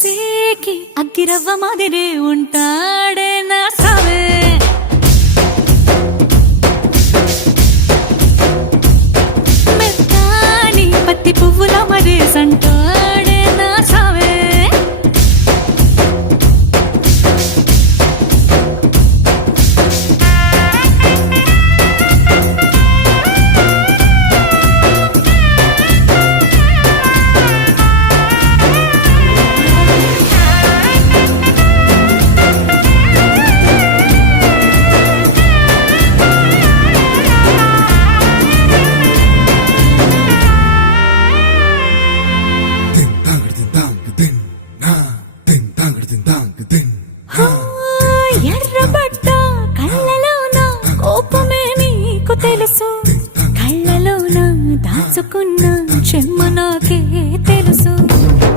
చూసేకి అగ్గిరవ్వ మాదిరే ఉంటాడే నా సావే. మెత్తాని పత్తి పువ్వుల మరే సంటో